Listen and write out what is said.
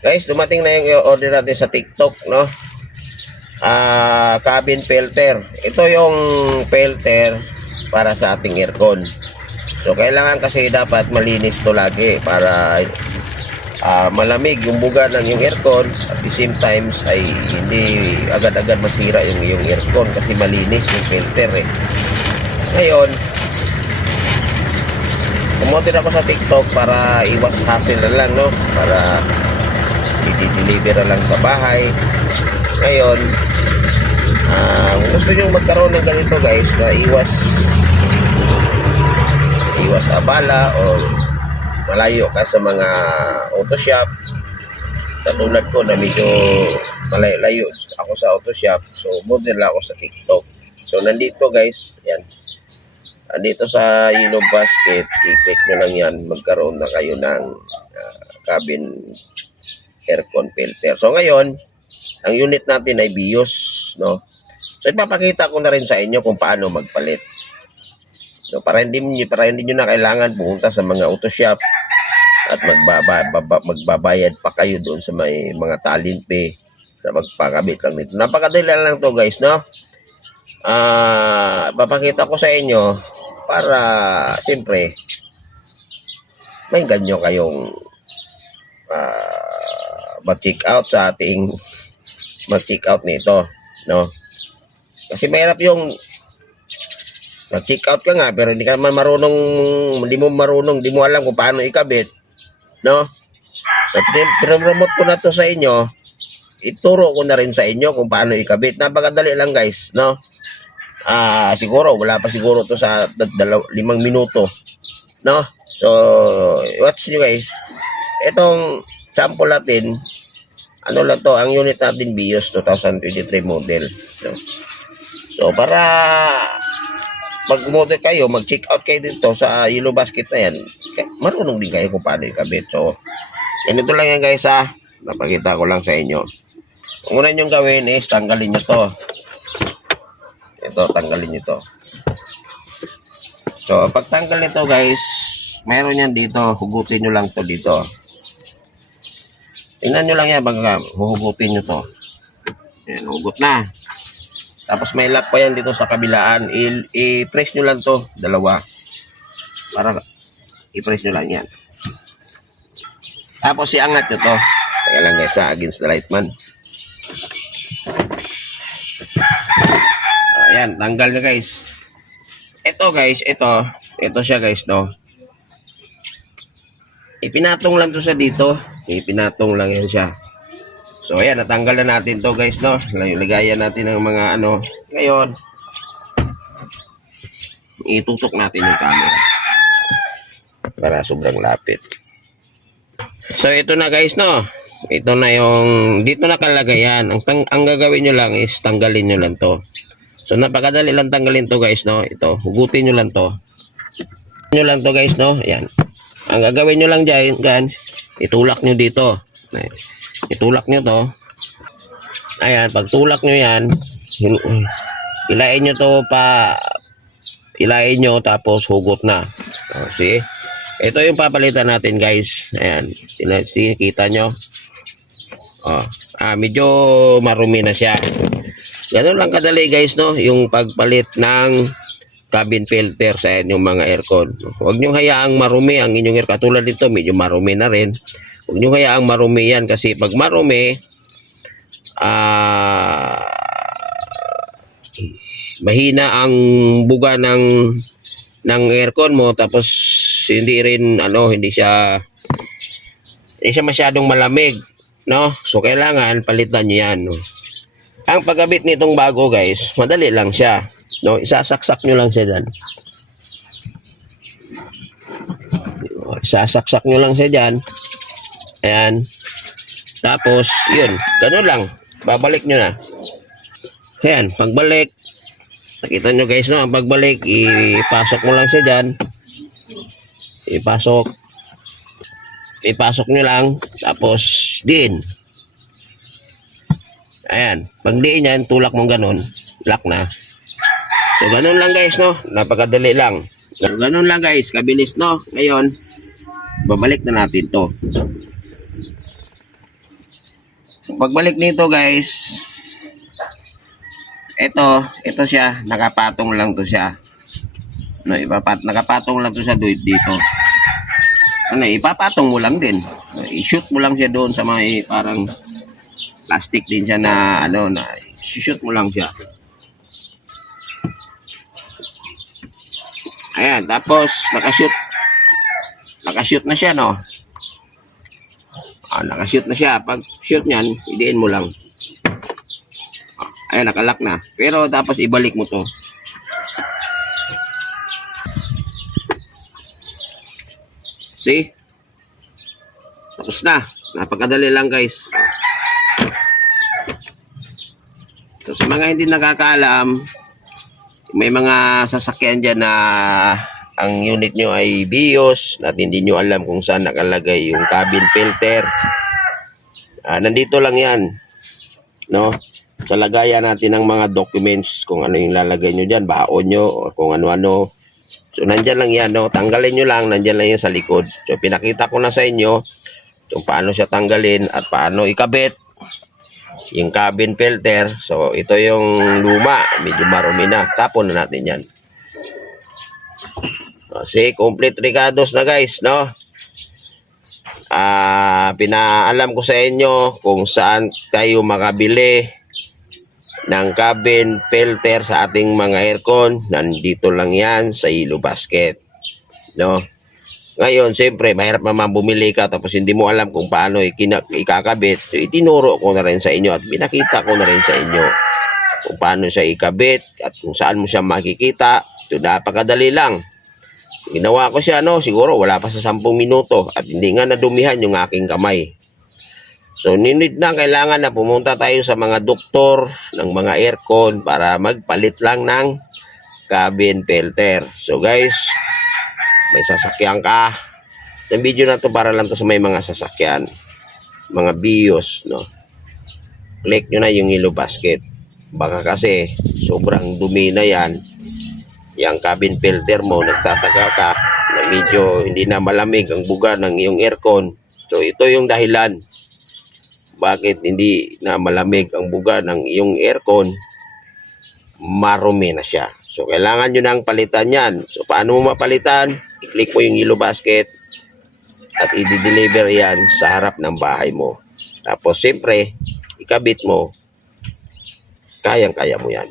Guys, dumating na yung order natin sa TikTok, no? Cabin filter. Ito yung filter para sa ating aircon. So, kailangan kasi dapat malinis to lagi para malamig yung buga ng yung aircon. At the same times ay hindi agad-agad masira yung aircon kasi malinis yung filter eh. Ngayon, umorder ako sa TikTok para iwas hassle na lang, no? Para i-deliver na lang sa bahay. Ngayon, kung gusto nyo magkaroon ng ganito guys, na iwas abala o malayo ka sa mga auto shop, katulad ko na medyo malayo ako sa auto shop, so order lang ako sa TikTok. So nandito guys, yan, dito sa yellow basket, i-click nyo lang yan, magkaroon na kayo ng cabin aircon filter. So ngayon, ang unit natin ay BIOS, no? So ipapakita ko na rin sa inyo kung paano magpalit. So, para hindi nyo na kailangan pumunta sa mga auto shop at magbabayad pa kayo doon sa may mga talimpe na magpakabit lang nito. Napakadali lang to guys, no? Papakita ko sa inyo para siyempre may ganyo kayong mag-check out sa ating mag-check out nito, no? Kasi mahirap yung mag-check out ka nga pero hindi ka naman marunong, hindi mo alam kung paano ikabit, no? So pinromote ko na to sa inyo, ituro ko na rin sa inyo kung paano ikabit. Napakadali lang guys, no? Siguro wala pa siguro to sa 5 minuto, no? So watch nyo guys. Itong sample natin, ano lang to, ang unit natin BIOS 2023 model, no? So para mag-model kayo, mag-check out kayo dito sa yellow basket na yan, marunong din kayo kung paano ikabit. So ganito lang yan guys, napakita ko lang sa inyo. Ang una nyo gawin is tanggalin nyo to. Ito, tanggalin nyo to. So pag tanggal nito guys, mayroon yan dito, hugutin nyo lang to dito. Tingnan nyo lang yan, baga huhugutin nyo to. Yan, hugot na. Tapos may lock pa yan dito sa kabilaan. I-press nyo lang to, dalawa. Para i-press nyo lang yan. Tapos iangat nyo to. Kaya lang guys, against the light man. Ayan, tanggal na guys. Ito guys, ito siya guys, no. Ipinatong lang to sa dito. Ipinatong lang yan siya. So ayan, natanggal na natin to guys, no. Lagayan natin ng mga ano. Ngayon, itutok natin yung camera para sobrang lapit. So ito na guys, no. Ito na yung dito nakalagay yan. Ang gagawin nyo lang is tanggalin nyo lang to. So napakadali lang tanggalin to guys, no. Ito, hugutin nyo lang to. Nyo lang to guys, no. Ayan. Ang gagawin nyo lang dyan, itulak nyo dito. Itulak nyo to. Ayan, pag tulak nyo yan, ilain nyo to ilain nyo tapos hugot na. See? Ito yung papalitan natin guys. Ayan, kita nyo. Medyo marumi na siya. Ganun lang kadali guys, no? Yung pagpalit ng cabin filter sa inyong mga aircon. Huwag nyo hayaang marumi ang inyong aircon. Katulad dito, medyo marumi na rin. Huwag nyo hayaang marumi yan kasi pag marumi, mahina ang buga ng aircon mo, tapos hindi siya masyadong malamig, no? So kailangan palitan nyo yan, no? Ang pagkabit nitong bago guys, madali lang siya, no? Isasaksak nyo lang siya dyan. Isasaksak nyo lang siya dyan. Ayan. Tapos, yun. Ganun lang. Babalik nyo na. Ayan. Pagbalik. Nakita nyo guys, no? Ang pagbalik, ipasok mo lang siya dyan. Ipasok nyo lang. Tapos, din. Ayan. Pag diin yan, tulak mong ganun. Lock na. So, ganun lang guys, no? Napakadali lang. Ganun lang guys. Kabilis, no? Ngayon, babalik na natin to. pagbalik nito guys, ito siya, nakapatong lang to siya. No, nakapatong lang to siya dito. Ano, ipapatong mo lang din. I-shoot mo lang siya doon sa may parang plastic din siya na ano, na i-shoot mo lang siya. Ayan, tapos nakashoot na siya, no? Nakashoot na siya. Pag shoot niyan, idiin mo lang. Ayan, nakalak na. Pero tapos ibalik mo to. See? Tapos na. Napakadali lang guys. So sa mga hindi nakakaalam, may mga sasakyan dyan na ang unit nyo ay BIOS at hindi nyo alam kung saan nakalagay yung cabin filter. Nandito lang yan. No? Sa lagayan natin ng mga documents kung ano yung lalagay nyo dyan, baon nyo o kung ano-ano. So, nandyan lang yan, no? Tanggalin nyo lang, nandyan lang yan sa likod. So, pinakita ko na sa inyo kung paano siya tanggalin at paano ikabit yung cabin filter. So, ito yung luma, medyo marumi na. Tapon na natin yan. See, complete recados na guys, no? Pinaalam ko sa inyo kung saan tayo makabili ng cabin filter sa ating mga aircon. Nandito lang yan sa Yellow Basket, no? Ngayon siyempre mahirap naman bumili ka tapos hindi mo alam kung paano ikakabit. So, itinuro ko na rin sa inyo at pinakita ko na rin sa inyo kung paano siya ikabit at kung saan mo siya makikita. So, napakadali lang. Ginawa ko siya, no? Siguro wala pa sa 10 minuto at hindi nga nadumihan yung aking kamay. So, ninid na, kailangan na pumunta tayo sa mga doktor ng mga aircon para magpalit lang ng cabin filter. So, guys, may sasakyan ka. Yung video na to para lang to sa may mga sasakyan. Mga BIOS, no? Click nyo na yung Yellow Basket. Baka kasi, sobrang dumi na yan. Yung cabin filter mo, nagtataka ka na medyo hindi na malamig ang buga ng iyong aircon. So, ito yung dahilan. Bakit hindi na malamig ang buga ng iyong aircon? Marumi na siya. So, kailangan nyo nang palitan yan. So, paano mo mapalitan? I-click mo yung Yellow Basket at i-deliver yan sa harap ng bahay mo. Tapos, siyempre, ikabit mo. Kayang-kaya mo yan.